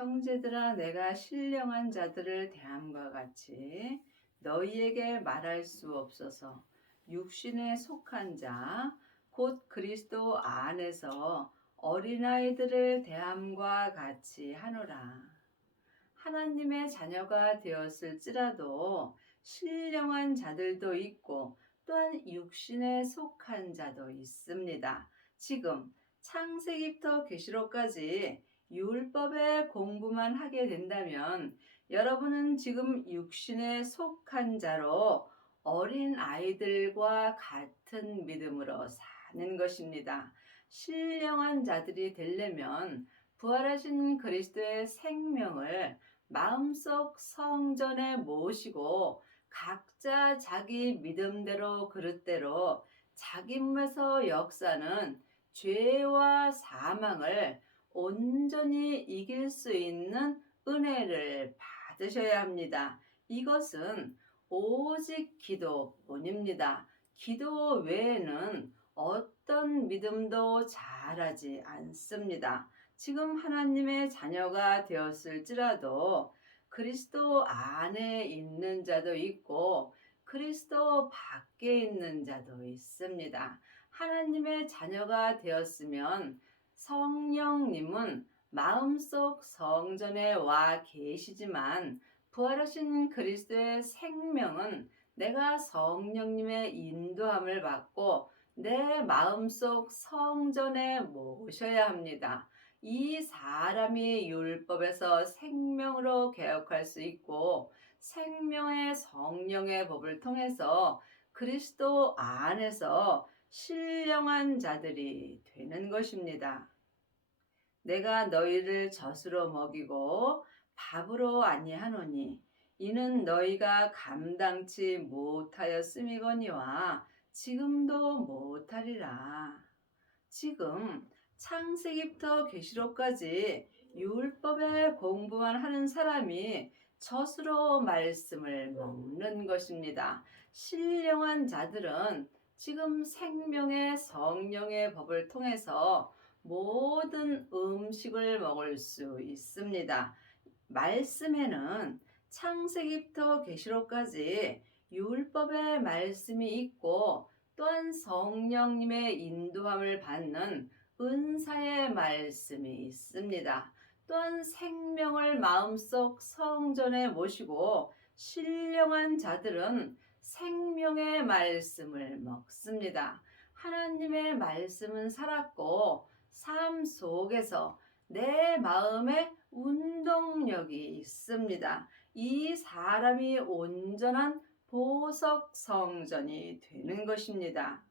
형제들아, 내가 신령한 자들을 대함과 같이 너희에게 말할 수 없어서 육신에 속한 자, 곧 그리스도 안에서 어린아이들을 대함과 같이 하노라. 하나님의 자녀가 되었을지라도 신령한 자들도 있고 또한 육신에 속한 자도 있습니다. 지금 창세기부터 계시록까지 율법의 공부만 하게 된다면 여러분은 지금 육신에 속한 자로 어린 아이들과 같은 믿음으로 사는 것입니다. 신령한 자들이 되려면 부활하신 그리스도의 생명을 마음속 성전에 모시고 각자 자기 믿음대로 그릇대로 자기 몸에서 역사는 죄와 사망을 온전히 이길 수 있는 은혜를 받으셔야 합니다. 이것은 오직 기도뿐입니다. 기도 외에는 어떤 믿음도 잘하지 않습니다. 지금 하나님의 자녀가 되었을지라도 그리스도 안에 있는 자도 있고 그리스도 밖에 있는 자도 있습니다. 하나님의 자녀가 되었으면 성령님은 마음속 성전에 와 계시지만 부활하신 그리스도의 생명은 내가 성령님의 인도함을 받고 내 마음속 성전에 모셔야 합니다. 이 사람이 율법에서 생명으로 개혁할 수 있고 생명의 성령의 법을 통해서 그리스도 안에서 신령한 자들이 되는 것입니다. 내가 너희를 젖으로 먹이고 밥으로 아니하노니 이는 너희가 감당치 못하였음이거니와 지금도 못하리라. 지금 창세기부터 계시록까지 율법의 공부만 하는 사람이 젖으로 말씀을 먹는 것입니다. 신령한 자들은 지금 생명의 성령의 법을 통해서 모든 음식을 먹을 수 있습니다. 말씀에는 창세기부터 계시록까지 율법의 말씀이 있고 또한 성령님의 인도함을 받는 은사의 말씀이 있습니다. 또한 생명을 마음속 성전에 모시고 신령한 자들은 생명의 말씀을 먹습니다. 하나님의 말씀은 살았고 삶 속에서 내 마음에 운동력이 있습니다. 이 사람이 온전한 보석 성전이 되는 것입니다.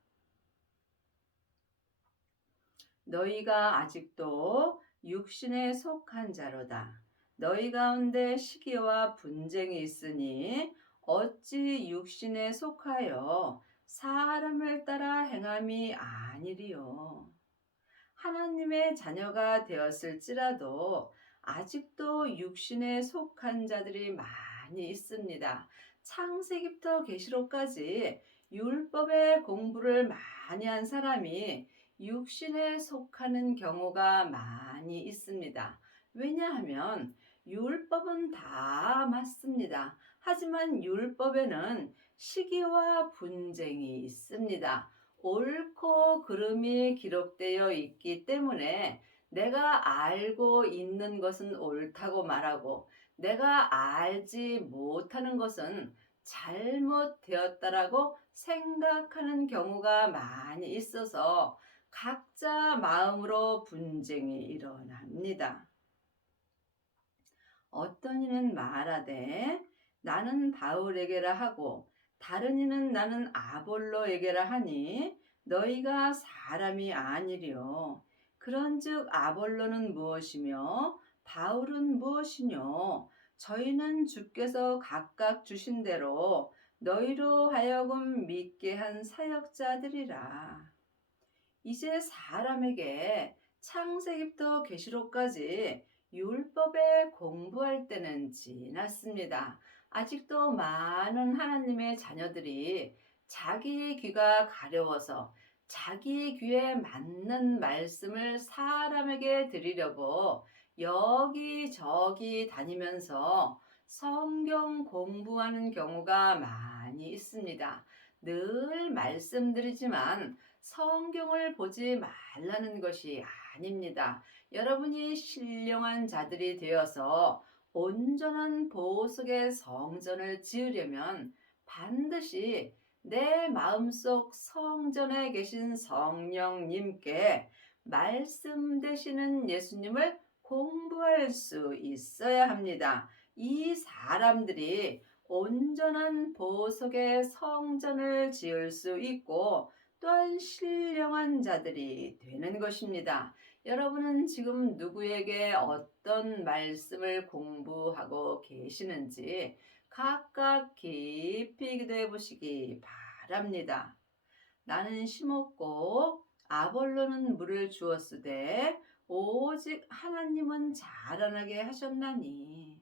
너희가 아직도 육신에 속한 자로다. 너희 가운데 시기와 분쟁이 있으니 어찌 육신에 속하여 사람을 따라 행함이 아니리요. 하나님의 자녀가 되었을지라도 아직도 육신에 속한 자들이 많이 있습니다. 창세기부터 계시록까지 율법의 공부를 많이 한 사람이 육신에 속하는 경우가 많이 있습니다. 왜냐하면 율법은 다 맞습니다. 하지만 율법에는 시기와 분쟁이 있습니다. 옳고 그름이 기록되어 있기 때문에 내가 알고 있는 것은 옳다고 말하고 내가 알지 못하는 것은 잘못되었다라고 생각하는 경우가 많이 있어서 각자 마음으로 분쟁이 일어납니다. 어떤 이는 말하되 나는 바울에게라 하고 다른 이는 나는 아볼로에게라 하니 너희가 사람이 아니려. 그런즉 아볼로는 무엇이며 바울은 무엇이뇨? 저희는 주께서 각각 주신 대로 너희로 하여금 믿게 한 사역자들이라. 이제 사람에게 창세기부터 계시록까지 율법에 공부할 때는 지났습니다. 아직도 많은 하나님의 자녀들이 자기의 귀가 가려워서 자기의 귀에 맞는 말씀을 사람에게 드리려고 여기저기 다니면서 성경 공부하는 경우가 많이 있습니다. 늘 말씀드리지만 성경을 보지 말라는 것이 아닙니다. 여러분이 신령한 자들이 되어서 온전한 보석의 성전을 지으려면 반드시 내 마음속 성전에 계신 성령님께 말씀 되시는 예수님을 공부할 수 있어야 합니다. 이 사람들이 온전한 보석의 성전을 지을 수 있고 또한 신령한 자들이 되는 것입니다. 여러분은 지금 누구에게 어떤 말씀을 공부하고 계시는지 각각 깊이 기도해 보시기 바랍니다. 나는 심었고 아볼로는 물을 주었으되 오직 하나님은 자라나게 하셨나니.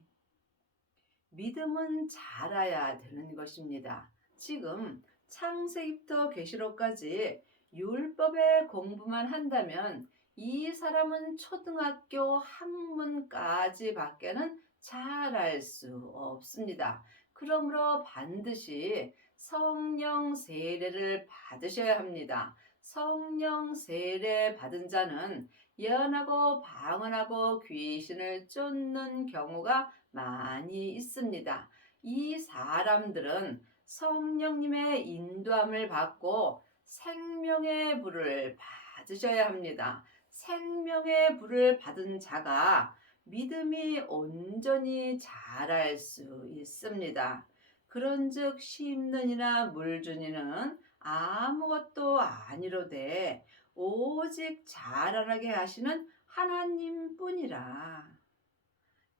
믿음은 자라야 되는 것입니다. 지금 창세기부터 계시록까지 율법의 공부만 한다면 이 사람은 초등학교 학문까지 밖에는 잘할 수 없습니다. 그러므로 반드시 성령 세례를 받으셔야 합니다. 성령 세례 받은 자는 예언하고 방언하고 귀신을 쫓는 경우가 많이 있습니다. 이 사람들은 성령님의 인도함을 받고 생명의 불을 받으셔야 합니다. 생명의 불을 받은 자가 믿음이 온전히 자랄 수 있습니다. 그런즉 심는이나 물주니는 아무것도 아니로되 오직 자라나게 하시는 하나님뿐이라.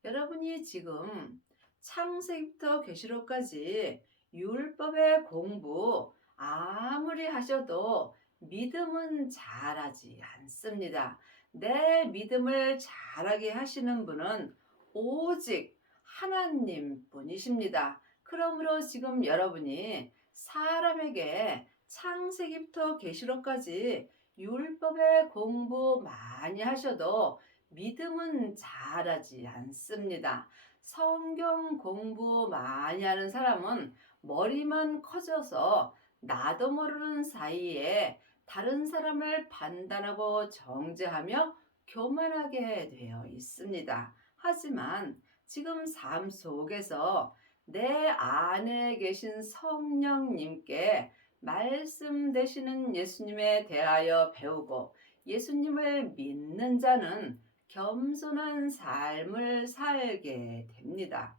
여러분이 지금 창세기부터 계시록까지 율법의 공부 아무리 하셔도 믿음은 자라지 않습니다. 내 믿음을 자라게 하시는 분은 오직 하나님뿐이십니다. 그러므로 지금 여러분이 사람에게 창세기부터 계시록까지 율법의 공부 많이 하셔도 믿음은 자라지 않습니다. 성경 공부 많이 하는 사람은 머리만 커져서 나도 모르는 사이에 다른 사람을 판단하고 정죄하며 교만하게 되어 있습니다. 하지만 지금 삶 속에서 내 안에 계신 성령님께 말씀 되시는 예수님에 대하여 배우고 예수님을 믿는 자는 겸손한 삶을 살게 됩니다.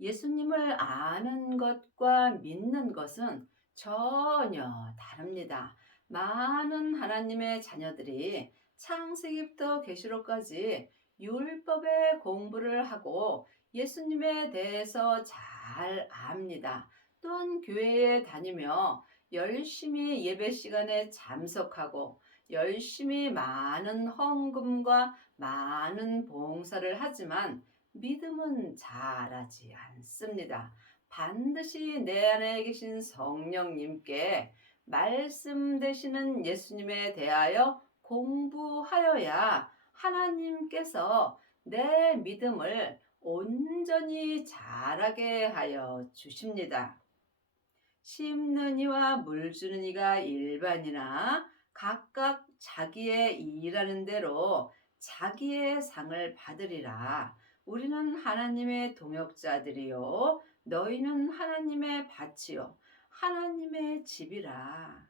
예수님을 아는 것과 믿는 것은 전혀 다릅니다. 많은 하나님의 자녀들이 창세기부터 계시록까지 율법의 공부를 하고 예수님에 대해서 잘 압니다. 또한 교회에 다니며 열심히 예배 시간에 참석하고 열심히 많은 헌금과 많은 봉사를 하지만 믿음은 자라지 않습니다. 반드시 내 안에 계신 성령님께 말씀 되시는 예수님에 대하여 공부하여야 하나님께서 내 믿음을 온전히 자라게 하여 주십니다. 심는 이와 물 주는 이가 일반이나 각각 자기의 일하는 대로 자기의 상을 받으리라. 우리는 하나님의 동역자들이요 너희는 하나님의 밭이요 하나님의 집이라.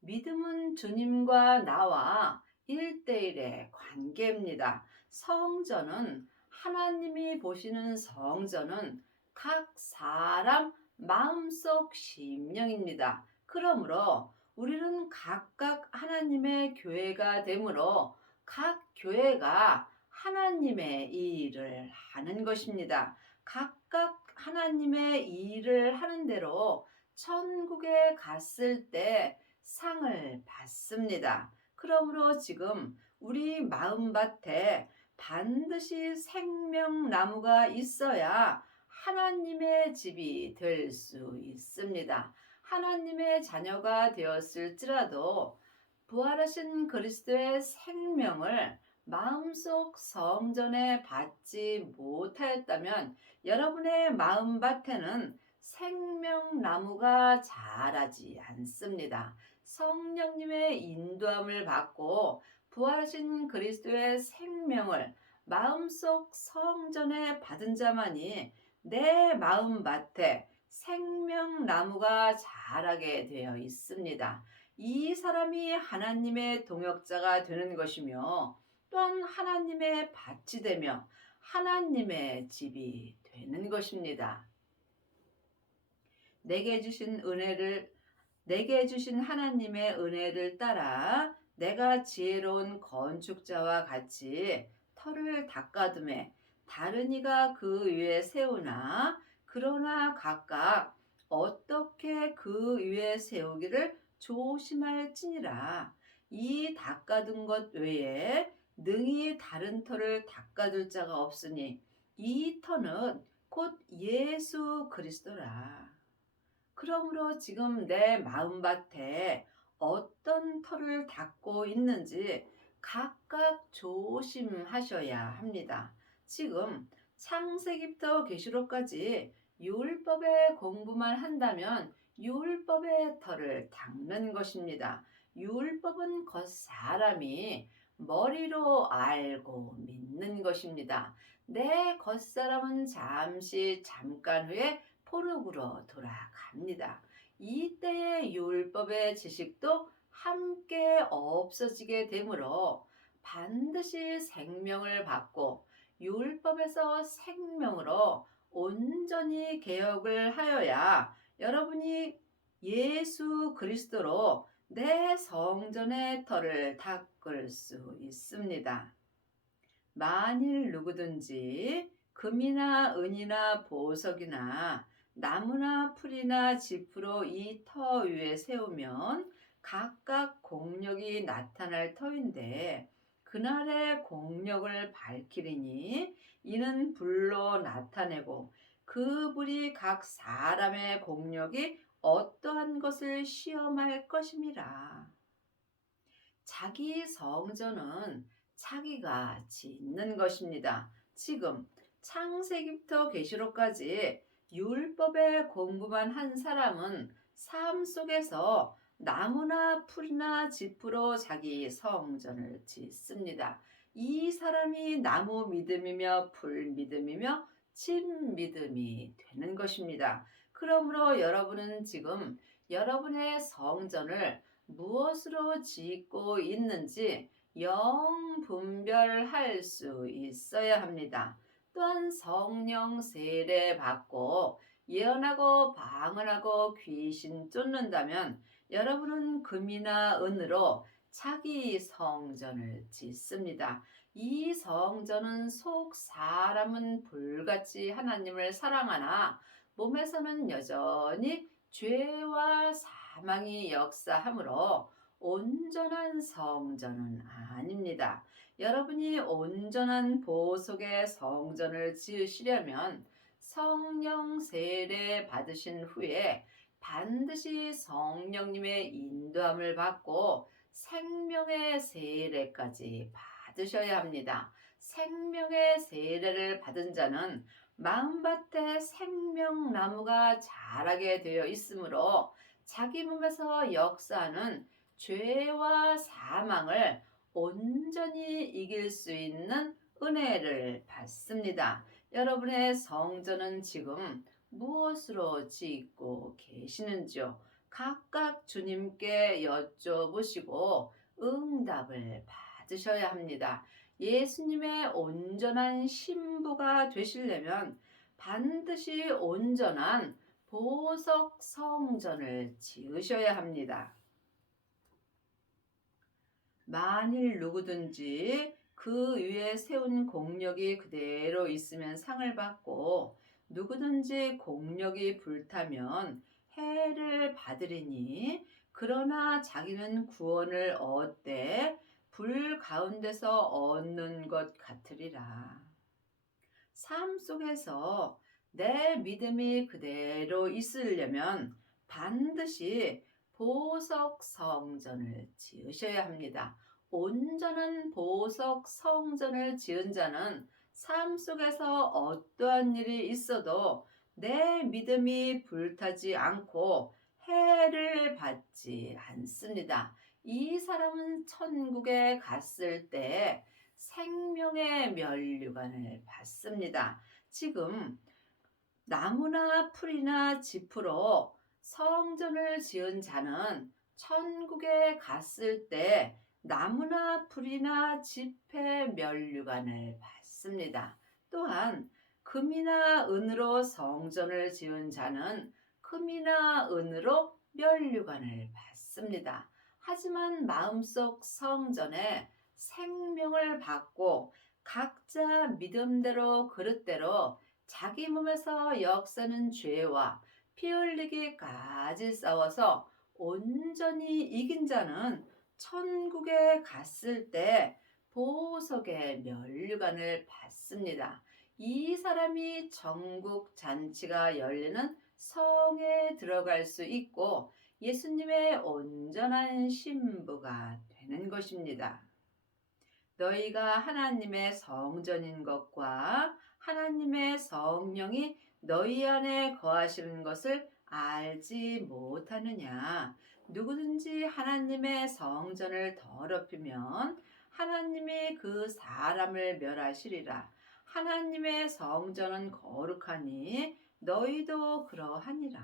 믿음은 주님과 나와 1대1의 관계입니다. 성전은 하나님이 보시는 성전은 각 사람 마음속 심령입니다. 그러므로 우리는 각각 하나님의 교회가 되므로 각 교회가 하나님의 일을 하는 것입니다. 각각 하나님의 일을 하는 대로 천국에 갔을 때 상을 받습니다. 그러므로 지금 우리 마음밭에 반드시 생명나무가 있어야 하나님의 집이 될 수 있습니다. 하나님의 자녀가 되었을지라도 부활하신 그리스도의 생명을 마음속 성전에 받지 못하였다면 여러분의 마음밭에는 생명나무가 자라지 않습니다. 성령님의 인도함을 받고 부활하신 그리스도의 생명을 마음속 성전에 받은 자만이 내 마음밭에 생명나무가 자라게 되어 있습니다. 이 사람이 하나님의 동역자가 되는 것이며 또한 하나님의 밭이 되며 하나님의 집이 되는 것입니다. 내게 주신 은혜를 내게 주신 하나님의 은혜를 따라 내가 지혜로운 건축자와 같이 터를 닦아둠에 다른 이가 그 위에 세우나 그러나 각각 어떻게 그 위에 세우기를 조심할지니라. 이 닦아둔 것 외에 능히 다른 터를 닦아둘 자가 없으니 이 터는 곧 예수 그리스도라. 그러므로 지금 내 마음밭에 어떤 터를 닦고 있는지 각각 조심하셔야 합니다. 지금 창세기부터 계시록까지 율법의 공부만 한다면 율법의 터를 닦는 것입니다. 율법은 겉사람이 머리로 알고 믿는 것입니다. 내 겉사람은 잠깐 후에 포룩으로 돌아갑니다. 이때의 율법의 지식도 함께 없어지게 되므로 반드시 생명을 받고 율법에서 생명으로 온전히 개혁을 하여야 여러분이 예수 그리스도로 내 성전의 터를 닦을 수 있습니다. 만일 누구든지 금이나 은이나 보석이나 나무나 풀이나 지프로 이 터 위에 세우면 각각 공력이 나타날 터인데 그날의 공력을 밝히리니 이는 불로 나타내고 그 불이 각 사람의 공력이 어떠한 것을 시험할 것임이라. 자기 성전은 자기가 짓는 것입니다. 지금 창세기부터 계시록까지 율법의 공부만 한 사람은 삶 속에서 나무나 풀이나 짚으로 자기 성전을 짓습니다. 이 사람이 나무 믿음이며 풀 믿음이며 집 믿음이 되는 것입니다. 그러므로 여러분은 지금 여러분의 성전을 무엇으로 짓고 있는지 영 분별할 수 있어야 합니다. 또한 성령 세례 받고 예언하고 방언하고 귀신 쫓는다면 여러분은 금이나 은으로 자기 성전을 짓습니다. 이 성전은 속 사람은 불같이 하나님을 사랑하나 몸에서는 여전히 죄와 사망이 역사하므로 온전한 성전은 아닙니다. 여러분이 온전한 보석의 성전을 지으시려면 성령 세례 받으신 후에 반드시 성령님의 인도함을 받고 생명의 세례까지 받으셔야 합니다. 생명의 세례를 받은 자는 마음밭에 생명나무가 자라게 되어 있으므로 자기 몸에서 역사하는 죄와 사망을 온전히 이길 수 있는 은혜를 받습니다. 여러분의 성전은 지금 무엇으로 짓고 계시는지요? 각각 주님께 여쭤보시고 응답을 받으셔야 합니다. 예수님의 온전한 신부가 되시려면 반드시 온전한 보석 성전을 지으셔야 합니다. 만일 누구든지 그 위에 세운 공력이 그대로 있으면 상을 받고 누구든지 공력이 불타면 해를 받으리니 그러나 자기는 구원을 얻되 불 가운데서 얻는 것 같으리라. 삶 속에서 내 믿음이 그대로 있으려면 반드시 보석 성전을 지으셔야 합니다. 온전한 보석 성전을 지은 자는 삶 속에서 어떠한 일이 있어도 내 믿음이 불타지 않고 해를 받지 않습니다. 이 사람은 천국에 갔을 때 생명의 면류관을 받습니다. 지금 나무나 풀이나 짚으로 성전을 지은 자는 천국에 갔을 때 나무나 풀이나 짚의 면류관을 받습니다. 또한 금이나 은으로 성전을 지은 자는 금이나 은으로 면류관을 받습니다. 하지만 마음속 성전에 생명을 받고 각자 믿음대로 그릇대로 자기 몸에서 역사는 죄와 피 흘리기까지 싸워서 온전히 이긴 자는 천국에 갔을 때 보석의 면류관을 받습니다. 이 사람이 전국 잔치가 열리는 성에 들어갈 수 있고 예수님의 온전한 신부가 되는 것입니다. 너희가 하나님의 성전인 것과 하나님의 성령이 너희 안에 거하시는 것을 알지 못하느냐? 누구든지 하나님의 성전을 더럽히면 하나님이 그 사람을 멸하시리라. 하나님의 성전은 거룩하니 너희도 그러하니라.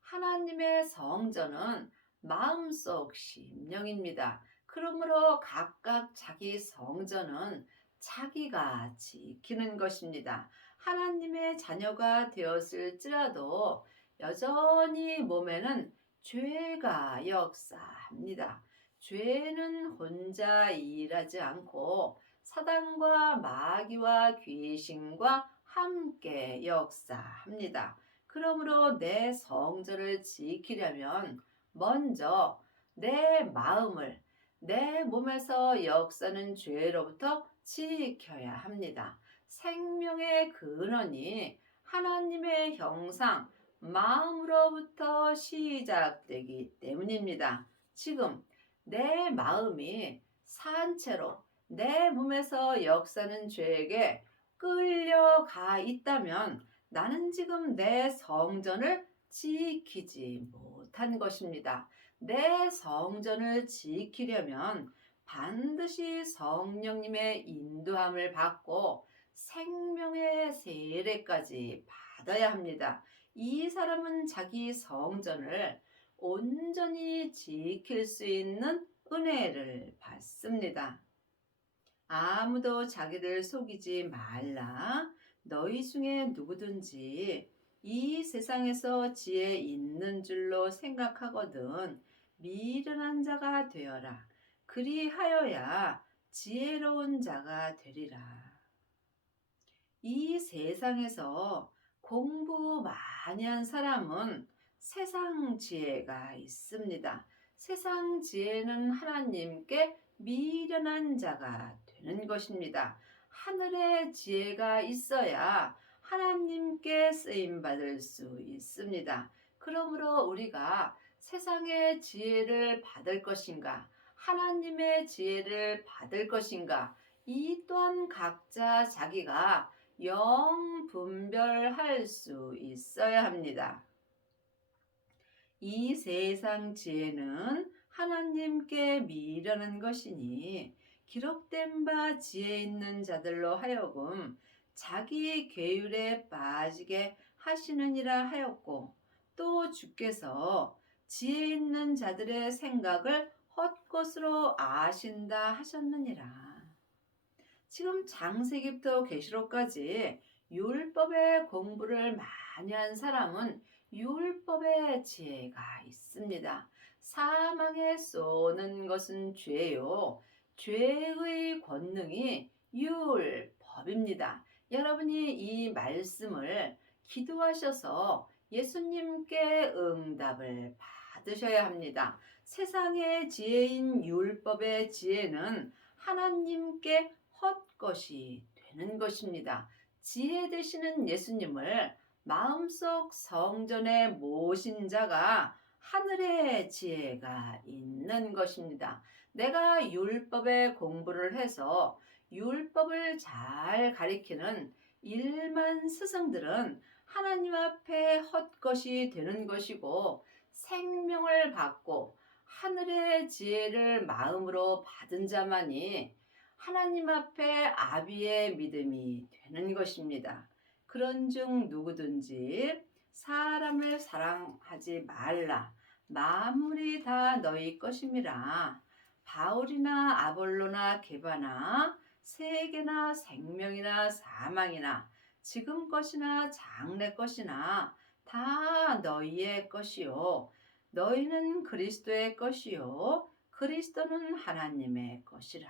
하나님의 성전은 마음속 심령입니다. 그러므로 각각 자기 성전은 자기가 지키는 것입니다. 하나님의 자녀가 되었을지라도 여전히 몸에는 죄가 역사합니다. 죄는 혼자 일하지 않고 사단과 마귀와 귀신과 함께 역사합니다. 그러므로 내 성전을 지키려면 먼저 내 마음을 내 몸에서 역사는 죄로부터 지켜야 합니다. 생명의 근원이 하나님의 형상, 마음으로부터 시작되기 때문입니다. 지금 내 마음이 산채로 내 몸에서 역사는 죄에게 끌려가 있다면 나는 지금 내 성전을 지키지 못한 것입니다. 내 성전을 지키려면 반드시 성령님의 인도함을 받고 생명의 세례까지 받아야 합니다. 이 사람은 자기 성전을 온전히 지킬 수 있는 은혜를 받습니다. 아무도 자기를 속이지 말라. 너희 중에 누구든지 이 세상에서 지혜 있는 줄로 생각하거든 미련한 자가 되어라. 그리하여야 지혜로운 자가 되리라. 이 세상에서 공부 많이 한 사람은 세상 지혜가 있습니다. 세상 지혜는 하나님께 미련한 자가 되는 것입니다. 하늘의 지혜가 있어야 하나님께 쓰임받을 수 있습니다. 그러므로 우리가 세상의 지혜를 받을 것인가, 하나님의 지혜를 받을 것인가, 이 또한 각자 자기가 영 분별할 수 있어야 합니다. 이 세상 지혜는 하나님께 미련한 것이니 기록된 바 지혜 있는 자들로 하여금 자기 계율에 빠지게 하시느니라 하였고 또 주께서 지혜 있는 자들의 생각을 헛것으로 아신다 하셨느니라. 지금 창세기부터 계시록까지 율법의 공부를 많이 한 사람은 율법의 지혜가 있습니다. 사망에 쏘는 것은 죄요. 죄의 권능이 율법입니다. 여러분이 이 말씀을 기도하셔서 예수님께 응답을 받으셔야 합니다. 세상의 지혜인 율법의 지혜는 하나님께 헛것이 되는 것입니다. 지혜 되시는 예수님을 마음속 성전에 모신 자가 하늘의 지혜가 있는 것입니다. 내가 율법의 공부를 해서 율법을 잘 가리키는 일만 스승들은 하나님 앞에 헛것이 되는 것이고, 생명을 받고 하늘의 지혜를 마음으로 받은 자만이 하나님 앞에 아비의 믿음이 되는 것입니다. 그런즉 누구든지 사람을 사랑하지 말라. 만물이 다 너희 것임이라. 바울이나 아볼로나 게바나 세계나 생명이나 사망이나 지금 것이나 장래 것이나 다 너희의 것이요 너희는 그리스도의 것이요 그리스도는 하나님의 것이라.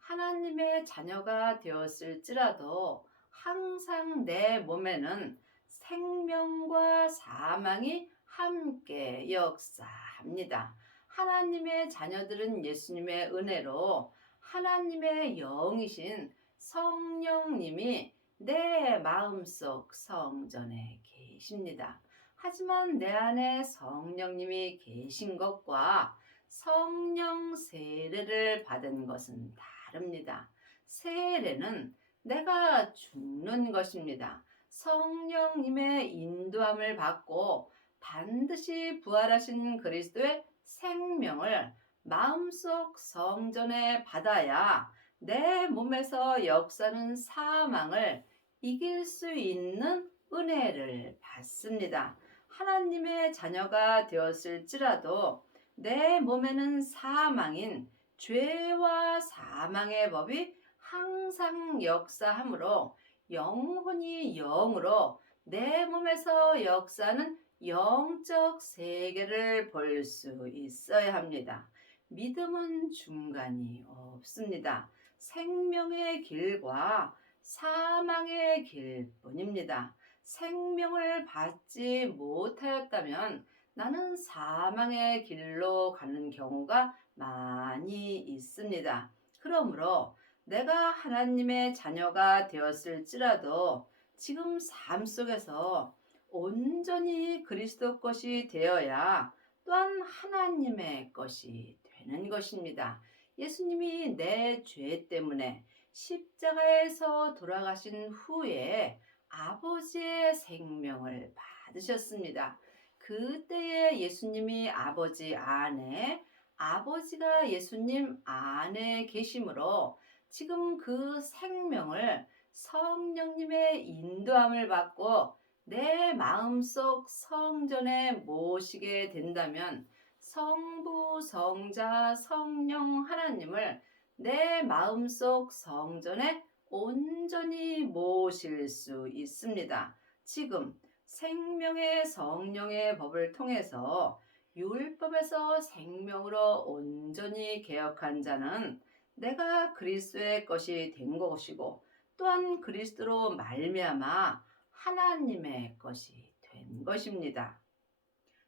하나님의 자녀가 되었을지라도 항상 내 몸에는 생명과 사망이 함께 역사합니다. 하나님의 자녀들은 예수님의 은혜로 하나님의 영이신 성령님이 내 마음속 성전에 계십니다. 하지만 내 안에 성령님이 계신 것과 성령 세례를 받은 것은 다릅니다. 세례는 내가 죽는 것입니다. 성령님의 인도함을 받고 반드시 부활하신 그리스도의 생명을 마음속 성전에 받아야 내 몸에서 역사는 사망을 이길 수 있는 은혜를 받습니다. 하나님의 자녀가 되었을지라도 내 몸에는 사망인 죄와 사망의 법이 항상 역사하므로 영혼이 영으로 내 몸에서 역사하는 영적 세계를 볼 수 있어야 합니다. 믿음은 중간이 없습니다. 생명의 길과 사망의 길뿐입니다. 생명을 받지 못하였다면 나는 사망의 길로 가는 경우가 많이 있습니다. 그러므로 내가 하나님의 자녀가 되었을지라도 지금 삶 속에서 온전히 그리스도 것이 되어야 또한 하나님의 것이 되는 것입니다. 예수님이 내 죄 때문에 십자가에서 돌아가신 후에 아버지의 생명을 받으셨습니다. 그때에 예수님이 아버지 안에, 아버지가 예수님 안에 계심으로 지금 그 생명을 성령님의 인도함을 받고 내 마음속 성전에 모시게 된다면 성부, 성자, 성령 하나님을 내 마음속 성전에 온전히 모실 수 있습니다. 지금 생명의 성령의 법을 통해서 율법에서 생명으로 온전히 개혁한 자는 내가 그리스도의 것이 된 것이고 또한 그리스도로 말미암아 하나님의 것이 된 것입니다.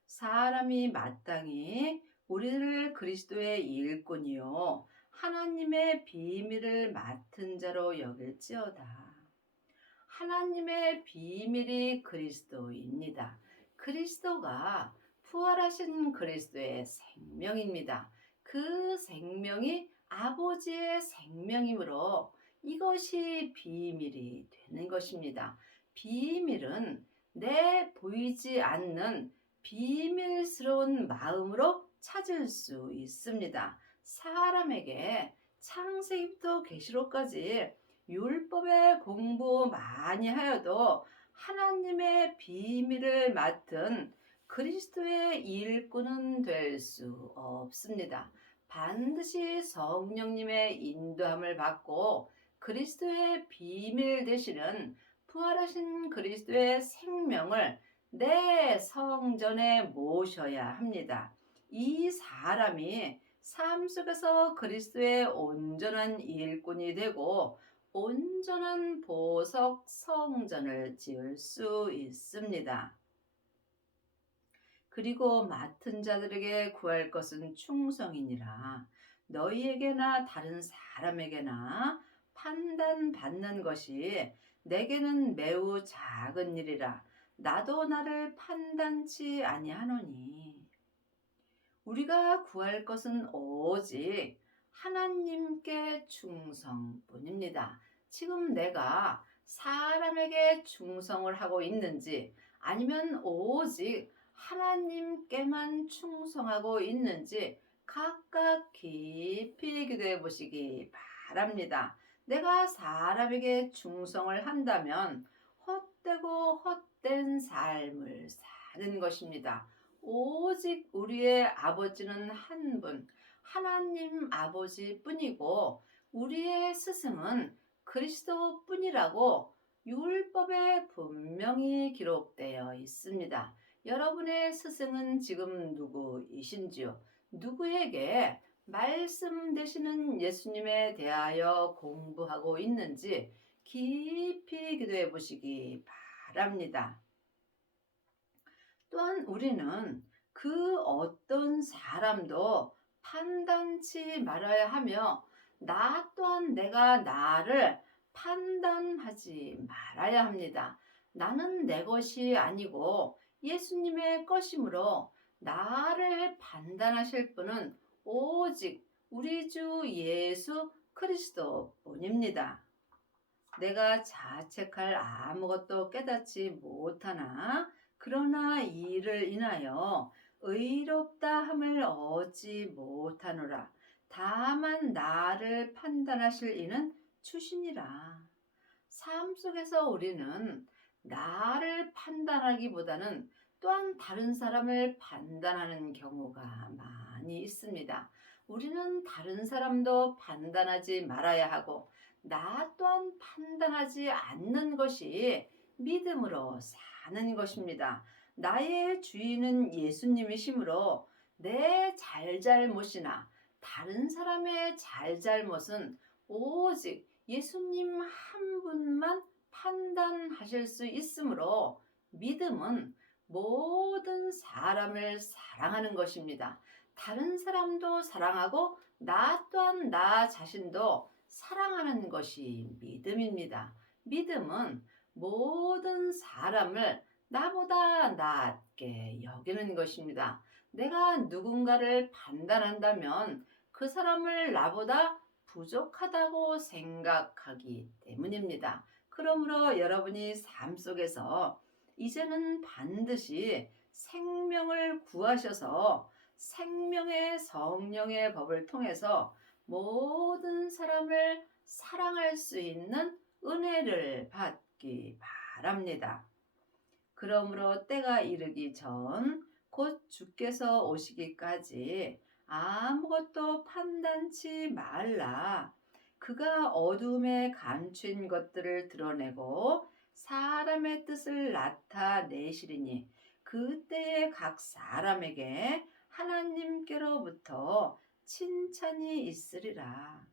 사람이 마땅히 우리를 그리스도의 일꾼이요 하나님의 비밀을 맡은 자로 여길지어다. 하나님의 비밀이 그리스도입니다. 그리스도가 부활하신 그리스도의 생명입니다. 그 생명이 아버지의 생명이므로 이것이 비밀이 되는 것입니다. 비밀은 내 보이지 않는 비밀스러운 마음으로 찾을 수 있습니다. 사람에게 창세기부터 계시록까지 율법의 공부 많이 하여도 하나님의 비밀을 맡은 그리스도의 일꾼은 될 수 없습니다. 반드시 성령님의 인도함을 받고 그리스도의 비밀 되시는 부활하신 그리스도의 생명을 내 성전에 모셔야 합니다. 이 사람이 삶 속에서 그리스도의 온전한 일꾼이 되고 온전한 보석 성전을 지을 수 있습니다. 그리고 맡은 자들에게 구할 것은 충성이니라. 너희에게나 다른 사람에게나 판단받는 것이 내게는 매우 작은 일이라. 나도 나를 판단치 아니하노니. 우리가 구할 것은 오직 하나님께 충성뿐입니다. 지금 내가 사람에게 충성을 하고 있는지 아니면 오직 하나님께만 충성하고 있는지 각각 깊이 기도해 보시기 바랍니다. 내가 사람에게 충성을 한다면 헛되고 헛된 삶을 사는 것입니다. 오직 우리의 아버지는 한 분, 하나님 아버지 뿐이고 우리의 스승은 그리스도 뿐이라고 율법에 분명히 기록되어 있습니다. 여러분의 스승은 지금 누구이신지요? 누구에게 말씀 되시는 예수님에 대하여 공부하고 있는지 깊이 기도해 보시기 바랍니다. 또한 우리는 그 어떤 사람도 판단치 말아야 하며 나 또한 내가 나를 판단하지 말아야 합니다. 나는 내 것이 아니고 예수님의 것이므로 나를 판단하실 분은 오직 우리 주 예수 그리스도뿐입니다. 내가 자책할 아무것도 깨닫지 못하나 그러나 이를 인하여 의롭다 함을 얻지 못하노라. 다만 나를 판단하실 이는 주시니라. 삶 속에서 우리는 나를 판단하기보다는 또한 다른 사람을 판단하는 경우가 많이 있습니다. 우리는 다른 사람도 판단하지 말아야 하고 나 또한 판단하지 않는 것이 믿음으로 사는 것입니다. 나의 주인은 예수님이시므로 내 잘잘못이나 다른 사람의 잘잘못은 오직 예수님 한 분만 판단하실 수 있으므로 믿음은 모든 사람을 사랑하는 것입니다. 다른 사람도 사랑하고 나 또한 나 자신도 사랑하는 것이 믿음입니다. 믿음은 모든 사람을 나보다 낫게 여기는 것입니다. 내가 누군가를 판단한다면 그 사람을 나보다 부족하다고 생각하기 때문입니다. 그러므로 여러분이 삶 속에서 이제는 반드시 생명을 구하셔서 생명의 성령의 법을 통해서 모든 사람을 사랑할 수 있는 은혜를 받기 바랍니다. 그러므로 때가 이르기 전 곧 주께서 오시기까지 아무것도 판단치 말라. 그가 어둠에 감춘 것들을 드러내고 사람의 뜻을 나타내시리니 그때에 각 사람에게 하나님께로부터 칭찬이 있으리라.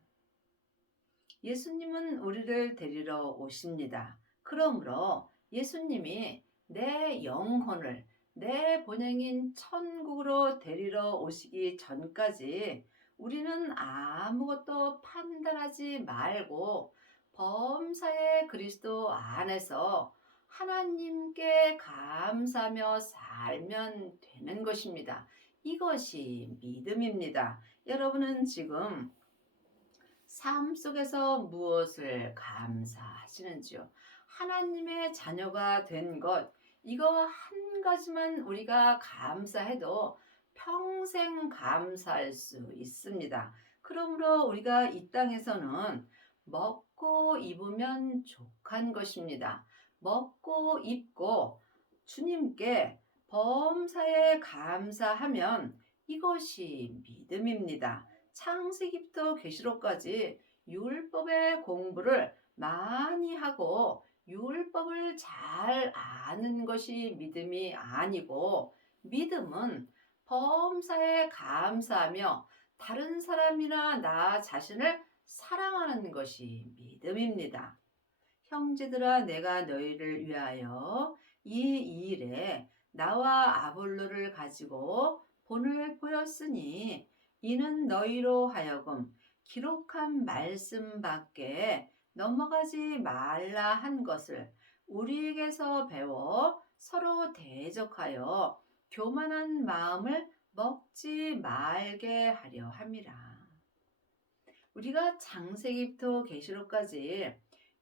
예수님은 우리를 데리러 오십니다. 그러므로 예수님이 내 영혼을 내 본향인 천국으로 데리러 오시기 전까지 우리는 아무것도 판단하지 말고 범사의 그리스도 안에서 하나님께 감사하며 살면 되는 것입니다. 이것이 믿음입니다. 여러분은 지금 삶 속에서 무엇을 감사하시는지요? 하나님의 자녀가 된 것, 이거 한 가지만 우리가 감사해도 평생 감사할 수 있습니다. 그러므로 우리가 이 땅에서는 먹고 입으면 족한 것입니다. 먹고 입고 주님께 범사에 감사하면 이것이 믿음입니다. 창세기부터 계시록까지 율법의 공부를 많이 하고 율법을 잘 아는 것이 믿음이 아니고 믿음은 범사에 감사하며 다른 사람이나 나 자신을 사랑하는 것이 믿음입니다. 형제들아 내가 너희를 위하여 이 일에 나와 아볼로를 가지고 본을 보였으니 이는 너희로 하여금 기록한 말씀 밖에 넘어가지 말라 한 것을 우리에게서 배워 서로 대적하여 교만한 마음을 먹지 말게 하려 함이라. 우리가 창세기부터 계시록까지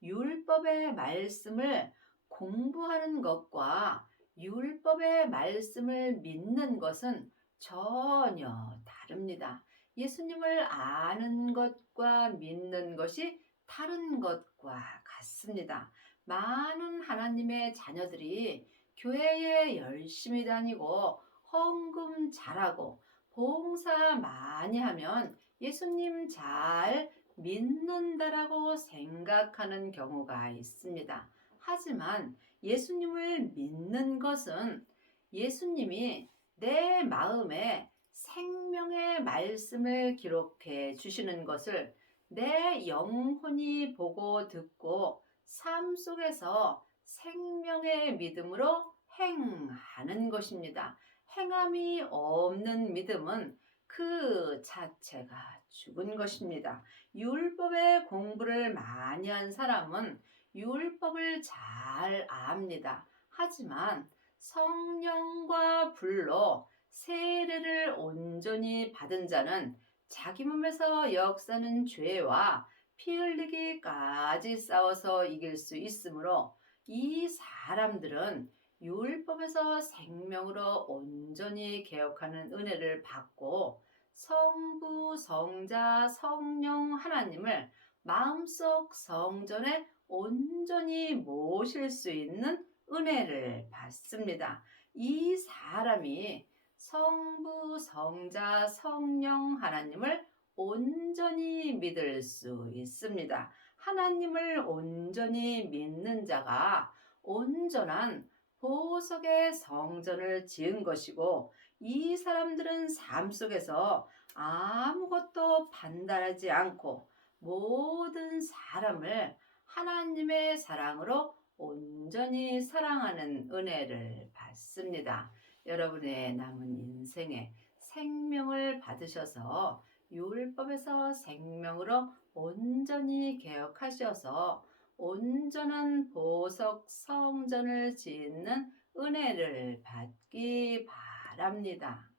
율법의 말씀을 공부하는 것과 율법의 말씀을 믿는 것은 전혀 다릅니다. 예수님을 아는 것과 믿는 것이 다른 것과 같습니다. 많은 하나님의 자녀들이 교회에 열심히 다니고 헌금 잘하고 봉사 많이 하면 예수님 잘 믿는다라고 생각하는 경우가 있습니다. 하지만 예수님을 믿는 것은 예수님이 내 마음에 생명의 말씀을 기록해 주시는 것을 내 영혼이 보고 듣고 삶 속에서 생명의 믿음으로 행하는 것입니다. 행함이 없는 믿음은 그 자체가 죽은 것입니다. 율법의 공부를 많이 한 사람은 율법을 잘 압니다. 하지만 성령과 불로 세례를 온전히 받은 자는 자기 몸에서 역사는 죄와 피 흘리기까지 싸워서 이길 수 있으므로 이 사람들은 율법에서 생명으로 온전히 개혁하는 은혜를 받고 성부, 성자, 성령 하나님을 마음속 성전에 온전히 모실 수 있는 은혜를 받습니다. 이 사람이 성부, 성자, 성령 하나님을 온전히 믿을 수 있습니다. 하나님을 온전히 믿는 자가 온전한 보석의 성전을 지은 것이고, 이 사람들은 삶 속에서 아무것도 판단하지 않고 모든 사람을 하나님의 사랑으로 온전히 사랑하는 은혜를 받습니다. 여러분의 남은 인생에 생명을 받으셔서 율법에서 생명으로 온전히 개혁하셔서 온전한 보석 성전을 짓는 은혜를 받기 바랍니다.